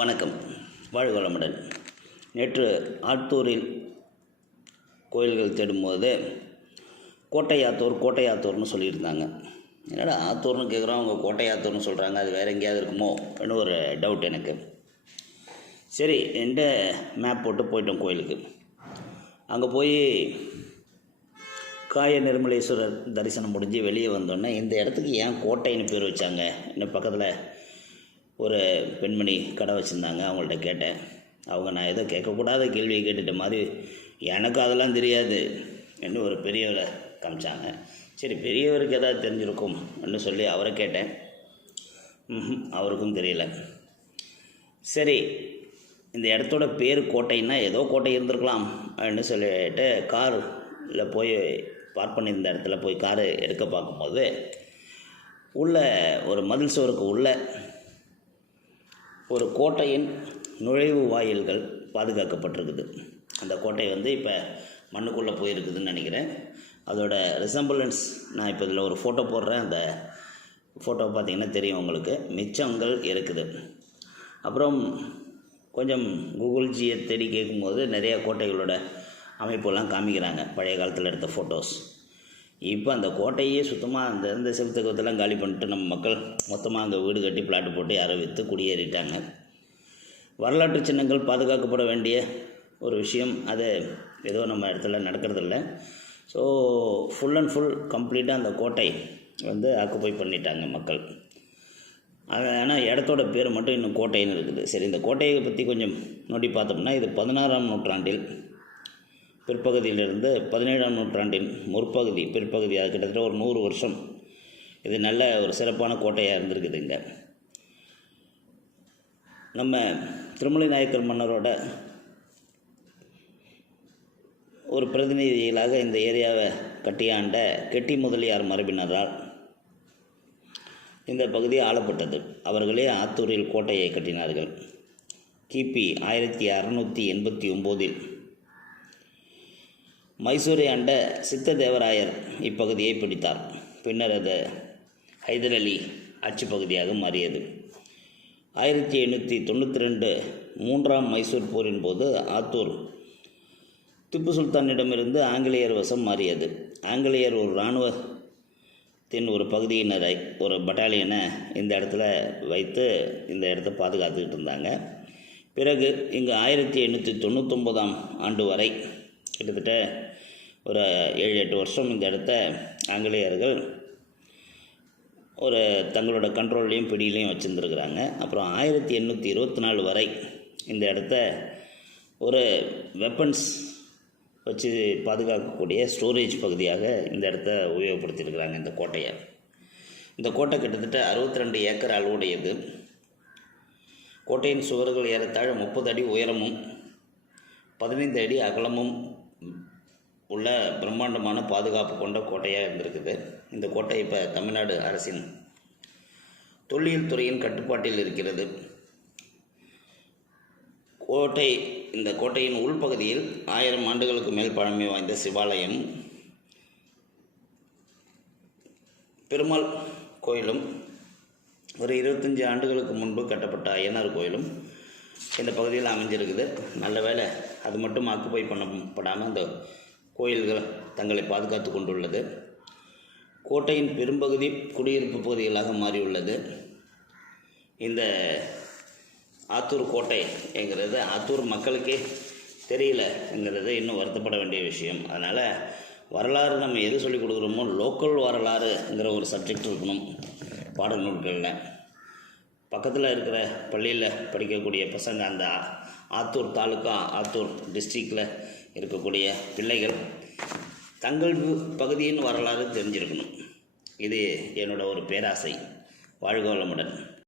வணக்கம். வாழ்க வளமுடன் நேற்று ஆத்தூரில் கோயில்கள் தேடும்போது கோட்டையாத்தூர் கோட்டையாத்தூர்னு சொல்லியிருந்தாங்க. என்னடா ஆத்தூர்னு கேட்குறோம் அவங்க கோட்டையாத்தூர்னு சொல்கிறாங்க அது வேறு எங்கேயாவது இருக்குமோ அப்படின்னு ஒரு டவுட் எனக்கு. சரி என்கிட்ட மேப் போட்டு போயிட்டோம் கோயிலுக்கு. அங்கே போய் காய நிர்மலேஸ்வரர் தரிசனம் முடிஞ்சு வெளியே வந்தோடனே இந்த இடத்துக்கு ஏன் கோட்டைன்னு பேர் வச்சாங்க? இன்னும் பக்கத்தில் ஒரு பெண்மணி கடை வச்சுருந்தாங்க அவங்கள்ட்ட கேட்டேன். அவங்க நான் ஏதோ கேட்கக்கூடாத கேள்வியை கேட்டுட்ட மாதிரி எனக்கு அதெல்லாம் தெரியாது என்று ஒரு பெரியவரை காமிச்சாங்க. சரி பெரியவருக்கு ஏதாவது தெரிஞ்சிருக்கும் அப்படின்னு சொல்லி அவரை கேட்டேன். அவருக்கும் தெரியல. சரி இந்த இடத்தோட பேர் கோட்டைன்னா ஏதோ கோட்டை இருந்திருக்கலாம் அப்படின்னு சொல்லிட்டு காரில் போய் பார்க் பண்ணியிருந்த இடத்துல போய் காரு எடுக்க பார்க்கும்போது உள்ள ஒரு மதில் சுவருக்கு உள்ள ஒரு கோட்டையின் நுழைவு வாயில்கள் பாதுகாக்கப்பட்டிருக்குது. அந்த கோட்டை வந்து இப்போ மண்ணுக்குள்ளே போயிருக்குதுன்னு நினைக்கிறேன். அதோட ரிசம்பிளன்ஸ் நான் இப்போ இதில் ஒரு ஃபோட்டோ போடுறேன். அந்த ஃபோட்டோ பார்த்திங்கன்னா தெரியும் உங்களுக்கு. மிச்சங்கள் இருக்குது. அப்புறம் கொஞ்சம் கூகுள் ஜியை தேடி கேட்கும்போது நிறையா கோட்டைகளோட அமைப்பெல்லாம் காமிக்கிறாங்க. பழைய காலத்தில் எடுத்த ஃபோட்டோஸ் இப்போ அந்த கோட்டையே சுத்தமாக அந்த இந்த செலுத்தகத்தெல்லாம் காலி பண்ணிட்டு நம்ம மக்கள் மொத்தமாக அங்கே வீடு கட்டி பிளாட்டு போட்டு யாரை விற்று குடியேறிட்டாங்க. வரலாற்று சின்னங்கள் பாதுகாக்கப்பட வேண்டிய ஒரு விஷயம். அது ஏதோ நம்ம இடத்துல நடக்கிறதில்ல. ஸோ ஃபுல் அண்ட் ஃபுல் கம்ப்ளீட்டாக அந்த கோட்டை வந்து ஆக்குப்பை பண்ணிட்டாங்க மக்கள். அது ஆனால் இடத்தோட பேர் மட்டும் இன்னும் கோட்டைன்னு இருக்குது. சரி இந்த கோட்டையை பற்றி கொஞ்சம் நோட்டி பார்த்தோம்னா இது பதினாறாம் நூற்றாண்டில் பிற்பகுதியிலிருந்து பதினேழாம் நூற்றாண்டின் முற்பகுதி பிற்பகுதி அது கிட்டத்தட்ட ஒரு நூறு வருஷம். இது நல்ல ஒரு சிறப்பான கோட்டையாக இருந்திருக்குது இங்கே. நம்ம திருமலை நாயக்கர் மன்னரோட ஒரு பிரதிநிதிகளாக இந்த ஏரியாவை கட்டியாண்ட கெட்டி முதலியார் மரபினரால் இந்த பகுதி ஆளப்பட்டது. அவர்களே ஆத்தூரில் கோட்டையை கட்டினார்கள். கிபி ஆயிரத்தி அறநூற்றி எண்பத்தி ஒம்போதில் மைசூரை ஆண்ட சித்த தேவராயர் இப்பகுதியை பிடித்தார். பின்னர் அது ஹைதர் அலி ஆட்சி பகுதியாக மாறியது. ஆயிரத்தி எண்ணூற்றி தொண்ணூற்றி ரெண்டு மூன்றாம் மைசூர் போரின் போது ஆத்தூர் திப்பு சுல்தானிடமிருந்து ஆங்கிலேயர் வசம் மாறியது. ஆங்கிலேயர் ஒரு இராணுவத்தின் ஒரு பகுதியினரை ஒரு பட்டாலியனை இந்த இடத்துல வைத்து இந்த இடத்த பாதுகாத்துக்கிட்டு இருந்தாங்க. பிறகு இங்கு ஆயிரத்தி எண்ணூற்றி தொண்ணூத்தொம்போதாம் ஆண்டு வரை கிட்டத்தட்ட ஒரு ஏழு எட்டு வருஷம் இந்த இடத்த ஆங்கிலேயர்கள் ஒரு தங்களோட கண்ட்ரோல்லையும் பிடியிலையும் வச்சுருந்துருக்குறாங்க. அப்புறம் ஆயிரத்தி எண்ணூற்றி இருபத்தி நாலு வரை இந்த இடத்த ஒரு வெப்பன்ஸ் வச்சு பாதுகாக்கக்கூடிய ஸ்டோரேஜ் பகுதியாக இந்த இடத்த உபயோகப்படுத்தியிருக்கிறாங்க இந்த கோட்டையை. இந்த கோட்டை கிட்டத்தட்ட அறுபத்தி ரெண்டு ஏக்கர் அளவுடையது. கோட்டையின் சுவர்கள் ஏறத்தாழ முப்பது அடி உயரமும் பதினைந்து அடி அகலமும் உள்ள பிரம்மாண்டமான பாதுகாப்பு கொண்ட கோட்டையாக இருந்திருக்குது. இந்த கோட்டை இப்போ தமிழ்நாடு அரசின் தொல்லியல் துறையின் கட்டுப்பாட்டில் இருக்கிறது. கோட்டை இந்த கோட்டையின் உள்பகுதியில் ஆயிரம் ஆண்டுகளுக்கு மேல் பழமை வாய்ந்த சிவாலயம் பெருமாள் கோயிலும் ஒரு இருபத்தஞ்சி ஆண்டுகளுக்கு முன்பு கட்டப்பட்ட ஐயனார் கோயிலும் இந்த பகுதியில் அமைஞ்சிருக்குது. நல்ல வேளை அது மட்டும் ஆக்குப்பை பண்ணப்படாமல் அந்த கோயில்கள் தங்களை பாதுகாத்து கொண்டுள்ளது. கோட்டையின் பெரும்பகுதி குடியிருப்பு பகுதிகளாக மாறியுள்ளது. இந்த ஆத்தூர் கோட்டை என்கிறது. ஆத்தூர் மக்களுக்கே தெரியலங்கிறது இன்னும் வருத்தப்பட வேண்டிய விஷயம். அதனால் வரலாறு நம்ம எது சொல்லிக் கொடுக்குறோமோ லோக்கல் வரலாறுங்கிற ஒரு சப்ஜெக்ட் இருக்கணும் பாடநூல்களில் பக்கத்தில் இருக்கிற பள்ளியில் படிக்கக்கூடிய பசங்க அந்த ஆத்தூர் தாலுக்கா ஆத்தூர் டிஸ்ட்ரிக்டில் இருக்கக்கூடிய பிள்ளைகள் தங்கள் பகுதியின் வரலாறு தெரிஞ்சிருக்கணும். இது என்னோட ஒரு பேராசை. வாழ்க வளமுடன்.